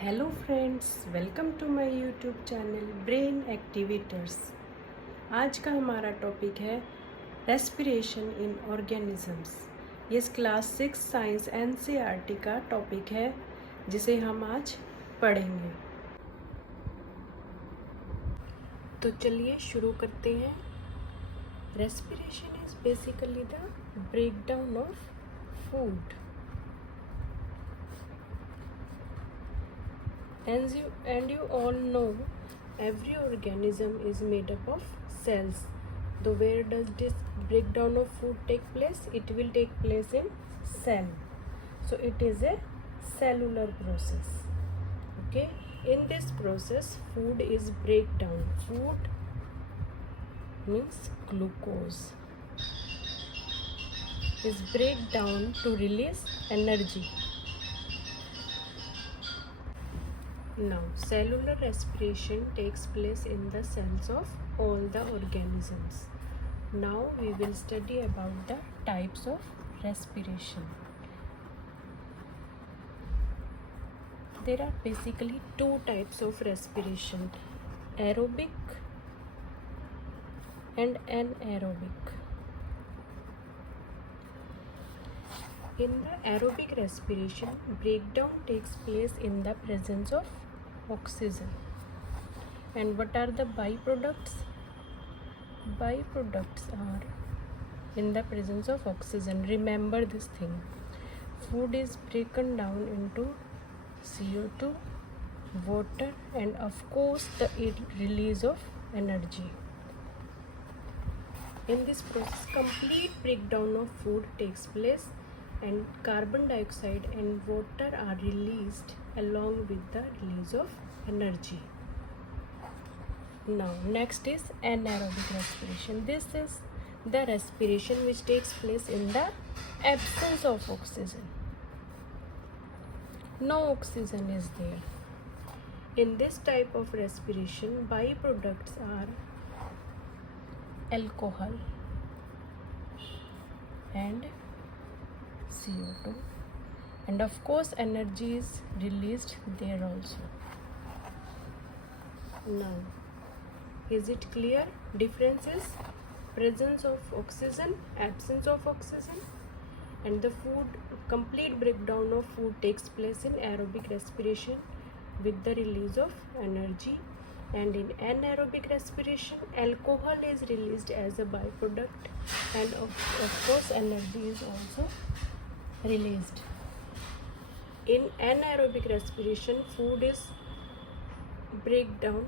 Hello friends, welcome to my YouTube channel brain activators. आज का हमारा टॉपिक है रेस्पिरेशन इन ऑर्गेनिजम्स। ये क्लास 6 साइंस एनसीईआरटी का टॉपिक है जिसे हम आज पढ़ेंगे। तो चलिए शुरू करते हैं। Respiration is basically the breakdown of food. And you all know every organism is made up of cells. So where does this breakdown of food take place? It will take place in cell. So it is a cellular process. Okay. In this process, food is breakdown. Food means glucose is break down to release energy. Now, cellular respiration takes place in the cells of all the organisms. Now, we will study about the types of respiration. There are basically two types of respiration, aerobic and anaerobic. In the aerobic respiration, breakdown takes place in the presence of oxygen. And what are the byproducts? Byproducts are in the presence of oxygen. Remember this thing. Food is broken down into CO2, water, and of course the release of energy. In this process, complete breakdown of food takes place and carbon dioxide and water are released along with the release of energy. Now, next is anaerobic respiration. This is the respiration which takes place in the absence of oxygen. No oxygen is there. In this type of respiration, byproducts are alcohol and CO2, and of course energy is released there also. Now, is it clear? Differences: presence of oxygen, absence of oxygen, and the food complete breakdown of food takes place in aerobic respiration with the release of energy, and in anaerobic respiration alcohol is released as a byproduct, and of course energy is also released. In anaerobic respiration, food is breakdown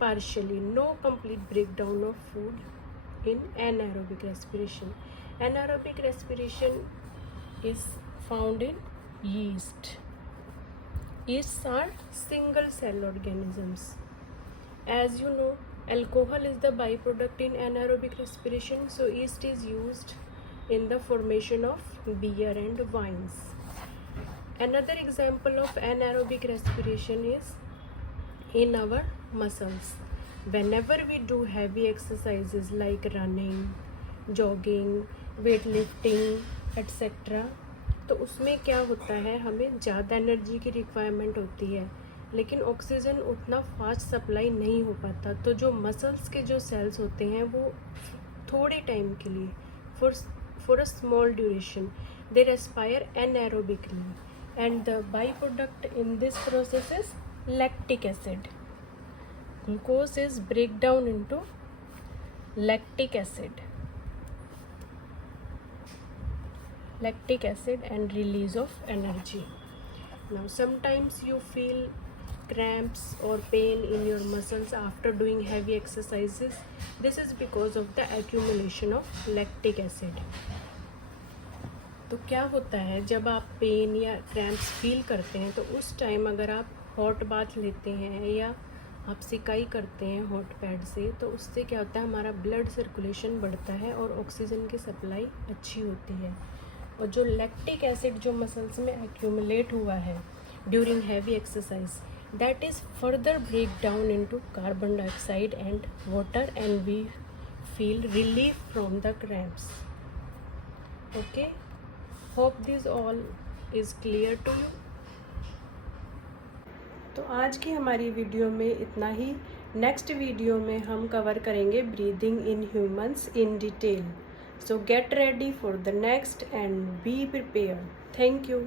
partially, no complete breakdown of food in anaerobic respiration. Anaerobic respiration is found in yeast. Yeasts are single cell organisms. As you know, alcohol is the byproduct in anaerobic respiration, so yeast is used in the formation of beer and wines. Another example of anaerobic respiration is in our muscles. Whenever we do heavy exercises like running, jogging, weightlifting, etc., तो उसमें क्या होता है, हमें ज़्यादा energy की requirement होती है, लेकिन ऑक्सीजन उतना फास्ट सप्लाई नहीं हो पाता। तो जो मसल्स के जो सेल्स होते हैं वो थोड़े टाइम के लिए for a small duration they respire anaerobically, and the byproduct in this process is lactic acid. Glucose is breakdown into lactic acid and release of energy. Now, sometimes you feel cramps or pain in your muscles after doing heavy exercises. This is because of the accumulation of lactic acid. तो क्या होता है, जब आप pen या cramps feel करते हैं तो उस टाइम अगर आप हॉट बाथ लेते हैं या आप सिकाई करते हैं हॉट पैड से, तो उससे क्या होता है, हमारा ब्लड सर्कुलेशन बढ़ता है और ऑक्सीजन की सप्लाई अच्छी होती है। और जो लैक्टिक एसिड जो मसल्स में एक्यूमुलेट हुआ है during heavy exercise, that is further break down into carbon dioxide and water, and we feel relief from the cramps. Okay, hope this all is clear to you. तो आज की हमारी video में इतना ही। Next video में हम cover करेंगे breathing in humans in detail. So get ready for the next and be prepared. Thank you.